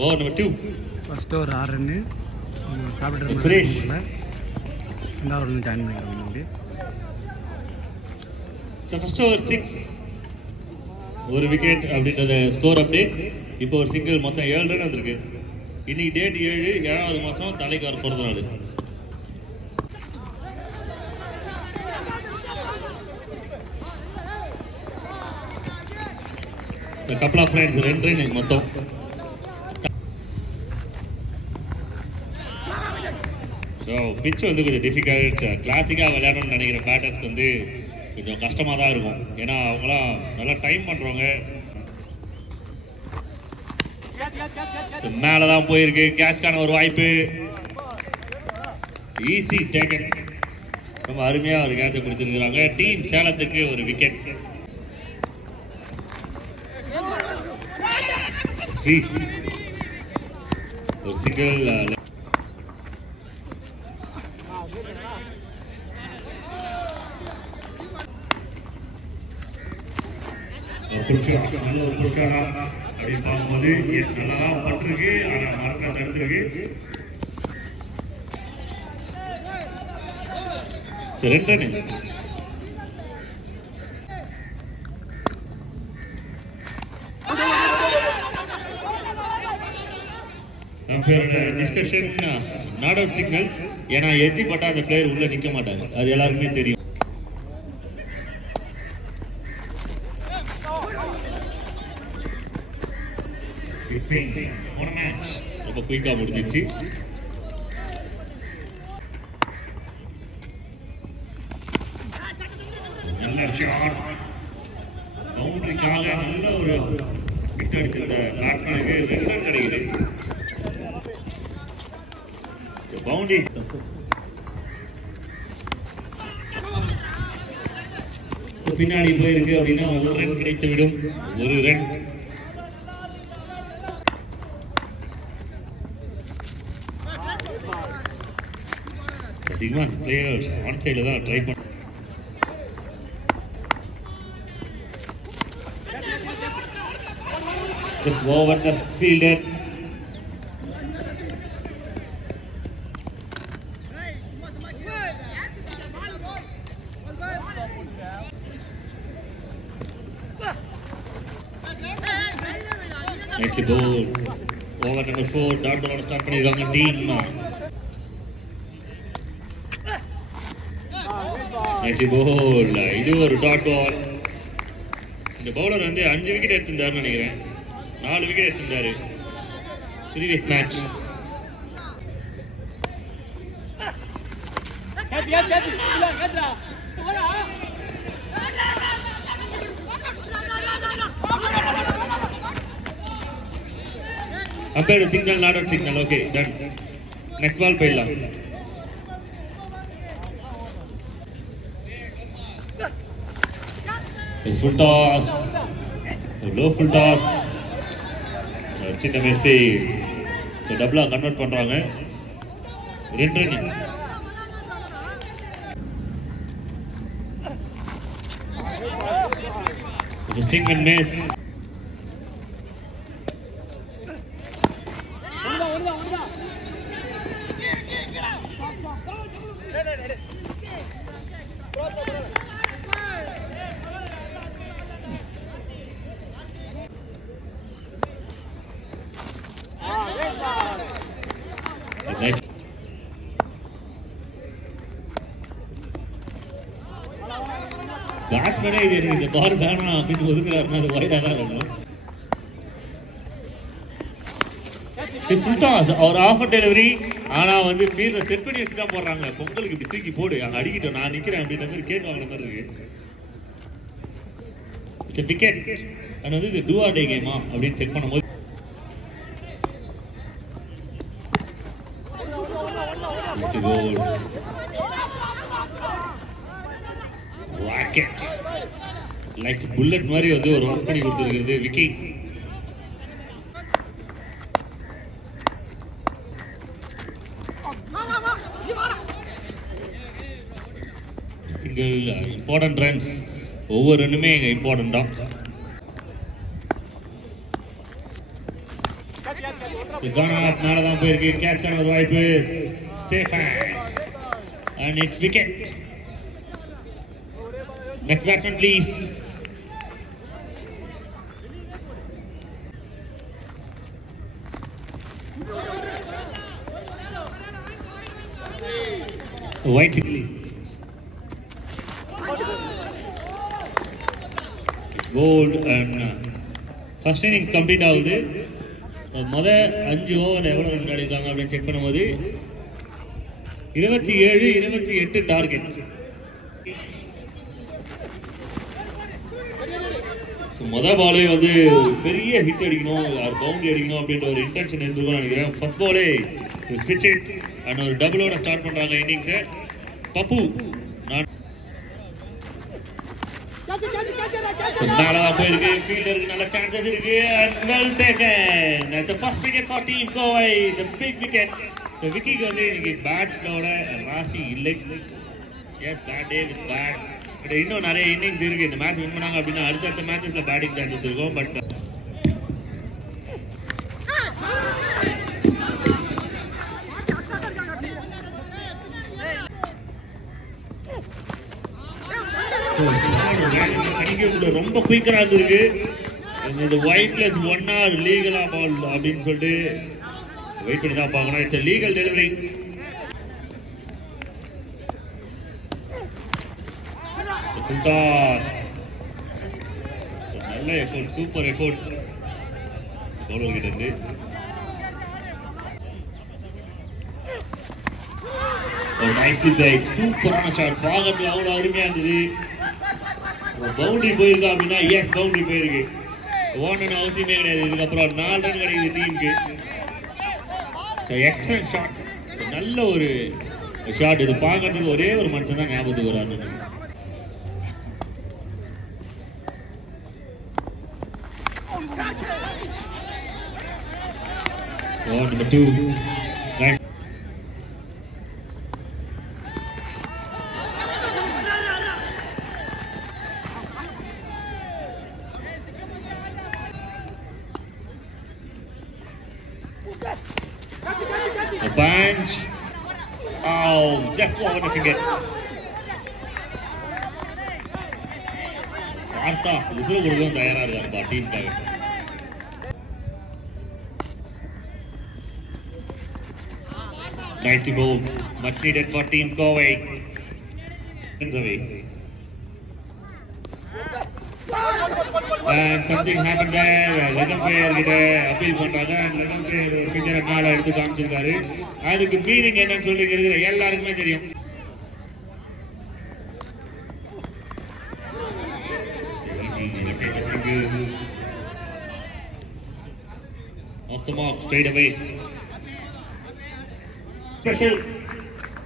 Over number 2. First over 6 run. சாப்பிட்டு சுரேஷ் இந்த over வந்து ஜாயின் பண்ணிக்கலாம் முன்னாடி. ஸோ ஃபர்ஸ்ட் ஓவர் 6, ஒரு விக்கெட் அப்படின்றத ஸ்கோர் அப்டேட். இப்போ ஒரு சிங்கிள், மொத்தம் 7 ரன் வந்திருக்கு. இன்னைக்கு டேட் 7, 7வது மாதம் தலைக்கு வர பிறந்த நாள். கப்பல் ஆஃப் ரன்ஸ் 2 ரன் மொத்தம். ஸோ பிட்ச் வந்து கொஞ்சம் டிஃபிகல்ட். கிளாசிக்காக விளையாடணும்னு நினைக்கிற பேட்டர்ஸ்க்கு வந்து கொஞ்சம் கஷ்டமாக தான் இருக்கும். ஏன்னா அவங்களாம் நல்லா டைம் பண்ணுறவங்க. மேலே தான் போயிருக்கு. கேட்ச்கான ஒரு வாய்ப்பு. Easy taken. ரொம்ப அருமையாக ஒரு கேட்சை பிடிச்சிருக்கிறாங்க. டீம் சேலத்துக்கு ஒரு விக்கெட். ஒரு சிங்கிள். நல்ல ஒரு புஷ்ஷாரா அப்படின்னு பார்க்கும்போது நல்லா தான் பட்டிருக்கு. ஆனால் மரத்தை தடுத்துருக்கு. 2 run. Discussion not out signal. ஏன்னா எத்தி பட்டா அந்த பிளேயர் உள்ள நிற்க மாட்டாங்க, அது எல்லாருக்குமே தெரியும். ரொம்ப குயிக்கா முடிஞ்சிச்சு. நல்ல ஷாட். பவுண்டரிக்காக நல்ல ஒரு விக்கெட் அடிச்சிருந்த பேட்ஸ்மேனுக்கு 2 ரன் கிடைக்குது. பவுண்டரி பின்னாடி போயிருக்கு அப்படின்னா 1 ரன் கிடைத்துவிடும். 1 ரன். அதிகமாக பிளேயர்ஸ் ஆன் சைடில் தான் ட்ரை பண்ண. Over the fielder. Next ball. Over number 4. Dot ball start பண்ணிருக்காங்க டீம். Next ball. இது ஒரு டாட் பால். இந்த பவுலர் வந்து 5 விக்கெட் எடுத்திருந்தாருன்னு நினைக்கிறேன். 4 விக்கெட் எடுத்திருந்தாரு previous match. Umpire signal, not out signal. Okay, done. Next ball போயிடலாம். Full toss, low full toss. சின்ன மிஸ்டேக். டபுளா கன்வெர்ட் பண்றாங்க. 2 ரன். Swing and miss. பேட்ஸ்மேனே இந்த பால் வேணாம் அப்படின்னு ஒதுக்குறாருன்னா அது வைடா தான் இருக்கும். ஃபுல் டாஸ் ஒரு ஆஃபர் டெலிவரி. ஆனா வந்து ஃபீல்ட செட் பண்ணி வச்சு தான் போடுறாங்க. பொங்கலுக்கு இப்படி தூக்கி போடு, அங்க அடிக்கிட்டோம், நான் நிக்கிறேன் அப்படின்ற மாதிரி கேட்டு வாங்கின மாதிரி இருக்கு. விக்கெட். அண்ட் வந்து இது டூ ஆர் டே கேமா அப்படின்னு செக் பண்ணும்போது லைக் புல்லட் மாதிரி வந்து ஒரு ரன் பண்ணி கொடுத்துருக்கிறது விக்கி. Single important runs. ஒவ்வொரு ரன்னுமே இங்க இம்பார்ட்டன்ட் தான். gone up, மேல தான் போயிருக்கு. கேட்ச் பண்ண ஒரு வாய்ப்பு. Safe hands. And it's wicket. Next batsman please. White gold and first inning complete ஆகுது. முத 5 ஓவர் எவ்வளவு ரன் அடிச்சாங்க அப்படின்னு செக் பண்ணும்போது 27-28 டார்கெட். முத பாலே வந்து பெரிய ஹிட் அடிக்கணும், பவுண்டரி அடிக்கணும் அப்படின்ற ஒரு இன்டென்ஷன் இருந்திருக்கும்னு நினைக்கிறேன். ஃபர்ஸ்ட் பாலே ஸ்விட்ச் இட் அண்ட் ஒரு டபுளோட ஸ்டார்ட் பண்றாங்க இன்னிங்ஸ். பப்பு மேலதான் போயிருக்கு. ஃபீல்டருக்கு நல்ல சான்சஸ் இருக்கு. And well taken. That's the first wicket for Team Kovai. The big wicket. The wicket வந்து இன்னைக்கு பேட்ஸ்லோட ராசி இல்லை. Yes, bad day with bat. But இன்னும் நிறைய இன்னிங்ஸ் இருக்கு. இந்த மேட்ச் வின் பண்ணாங்க அப்படின்னா அடுத்த மேட்சஸ்ல பேட்டிங் சான்சஸ் இருக்கும். பட் ரொம்ப குயிக்கரா இருந்திருக்கு. இந்த ஒயிட் பிளஸ் 1 hour லீகலா பால் அப்படின்னு சொல்லிட்டு வெயிட் பண்ணி தான் பார்க்கணும். It's legal delivery. நல்ல எஃபோர்ட், சூப்பர் எஃபோர்ட் பவுலர் கிட்ட இருந்து. சூப்பரான ஷாட், பார்க்கறதுக்கு அவ்வளவு அருமையா இருந்தது. பவுண்டரி போயிருக்கா அப்படின்னா எஸ், பவுண்டரி போயிருக்கு. ஓடணும் அவசியமே கிடையாது. இதுக்கப்புறம் 4 ரன் கிடைக்குது டீமுக்கு. எக்ஸலன்ட் ஷாட், நல்ல ஒரு ஷாட். இது பார்க்கறதுக்கு ஒரே ஒரு மனுஷன் தான் ஞாபகத்துக்கு வராங்க. Number 2. Right. A bunch. Oh, just over the finger. Artha, this is good. தயாரா இருக்காங்க டீமுக்காக. Nice goal, much needed for Team Kovai. And something happened there. Legam player கிட்ட அப்பீல் பண்றாங்க. லெகம் பிளேயர் ஒரு பிக்சரை மேல எடுத்து காமிச்சிருக்காரு. அதுக்கு மீனிங் என்னன்னு சொல்லி இருக்கிற எல்லாருக்குமே தெரியும். Off the mark, straight away. Special.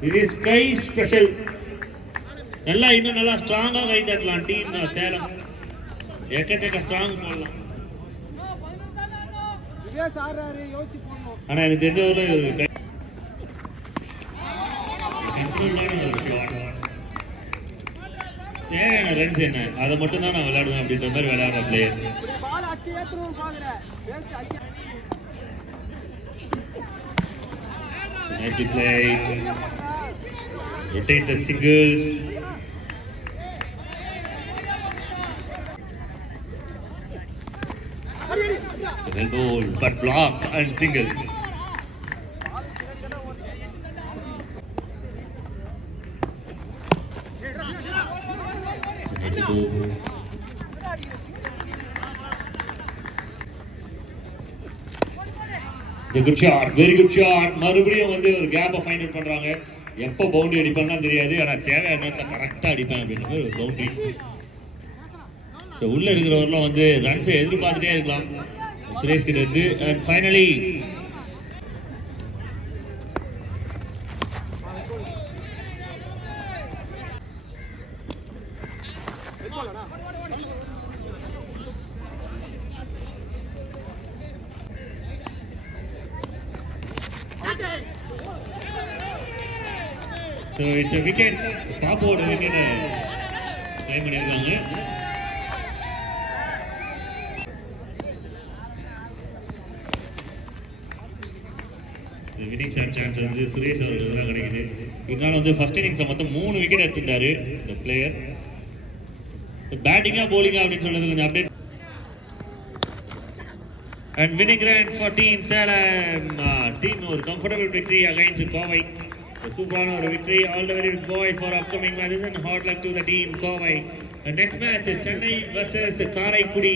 This is Sky special. நல்லா இன்னும் நல்லா ஸ்ட்ராங்கா கை தட்டலாம் டீம் சேலம். எக்கச்சக்க ஸ்ட்ராங் போடலாம். ஆனா எனக்கு தெரிஞ்சவரை தேவையான ரன்ஸ் என்ன அதை மட்டும் தான் நான் விளையாடுவேன் அப்படின்ற மாதிரி விளையாடுற player. Nice play. Rotate a single. Well bowled, but blocked and single. It's a good shot, very good shot. மறுபடியும் வந்து ஒரு கேப்பை ஃபைண்ட் அவுட் பண்றாங்க. எப்போ பவுண்டரி அடிப்பாங்கன்னா தெரியாது, ஆனா தேவையான கரெக்டா அடிப்பேன் அப்படின்னு ஒரு பவுண்டரி. உள்ள இருக்கிறவரெல்லாம் வந்து ரன்ஸை எதிர்பார்த்துட்டே இருக்கலாம் சுரேஷ் கிட்ட இருந்து. And finally so it's a wicket. பாப்போட விக்கெட் ட்ரை பண்ணிருக்காங்க. வினிங் சான்ஸ் வந்து சுரேஷ் அவர்களுக்கு தான் கிடைக்குது. இதனால வந்து ஃபர்ஸ்ட் இன்னிங்ஸ்ல மொத்தம் 3 விக்கெட் எடுத்துட்டாரு இந்த பிளேயர். பேட்டிங்கா bowling அப்படின்னு சொல்றது கொஞ்சம் update. And winning run for Team Salem. Team ஒரு comfortable victory against Kovai. சூப்பரான ஒரு victory. All the very best boys for upcoming matches and hard luck to the team Kovai. Next match Chennai versus Karaikudi.